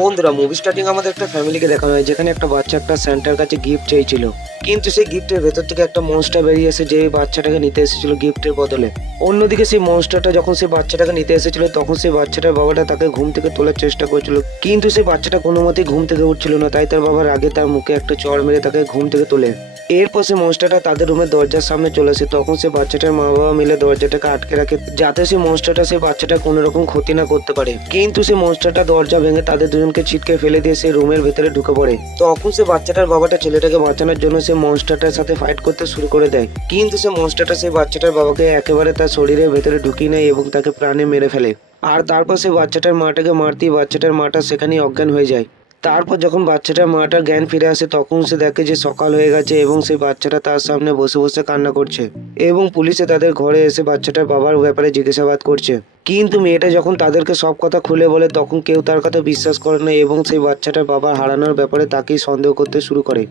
বন্ধুরা, movie starting আমাদের একটা ফ্যামিলিকে দেখানো হয়, যেখানে একটা বাচ্চা একটা স্যান্টার কাছে গিফট চেয়েছিল। কিন্তু সেই গিফটের ভেতর থেকে একটা মনস্টার বেরিয়ে এসে যে বাচ্চাটাকে নিতে এসেছিল গিফটের বদলে। অন্যদিকে সেই মনস্টারটা যখন সেই বাচ্চাটাকে নিতে এসেছিল, তখন সেই বাচ্চাটার বাবাটা তাকে ঘুম থেকে তোলার চেষ্টা করছিল, কিন্তু সেই বাচ্চাটা কোনো মতেই ঘুম থেকে উঠছিল না। তাই তার বাবার আগে তার মুখে একটা চড় মেরে তাকে ঘুম থেকে তোলে। এরপর সে মনস্টারটা তাদের রুমের দরজার সামনে চলে আসে। তখন সে বাচ্চাটার মা বাবা মিলে দরজাটাকে আটকে রাখে, যাতে সেই মনস্টারটা সেই বাচ্চাটা কোনো রকম ক্ষতি না করতে পারে। কিন্তু সেই মনস্টারটা দরজা ভেঙে তাদের দুজনকে ছিটকে ফেলে দিয়ে সেই রুমের ভেতরে ঢুকে পড়ে। তখন সে বাচ্চাটার বাবাটা ছেলেটাকে বাঁচানোর জন্য সে মনস্টারটার সাথে ফাইট করতে শুরু করে দেয়, কিন্তু সে মনস্টারটা সেই বাচ্চাটার বাবাকে একেবারে তার শরীরের ভেতরে ঢুকিয়ে নেয় এবং তাকে প্রাণে মেরে ফেলে। আর তারপর সে বাচ্চাটার মাটাকে মারতেই বাচ্চাটার মাটা সেখানেই অজ্ঞান হয়ে যায়। তারপর যখন বাচ্চাটার মাটার জ্ঞান ফিরে আসে, তখন সে দেখে যে সকাল হয়ে গেছে এবং সেই বাচ্চাটা তার সামনে বসে বসে কান্না করছে। এবং পুলিশে তাদের ঘরে এসে বাচ্চাটার বাবার ব্যাপারে জিজ্ঞাসাবাদ করছে। কিন্তু মেয়েটা যখন তাদেরকে সব কথা খুলে বলে, তখন কেউ তার কথা বিশ্বাস করে না এবং সেই বাচ্চাটার বাবা হারানোর ব্যাপারে তাকেই সন্দেহ করতে শুরু করে।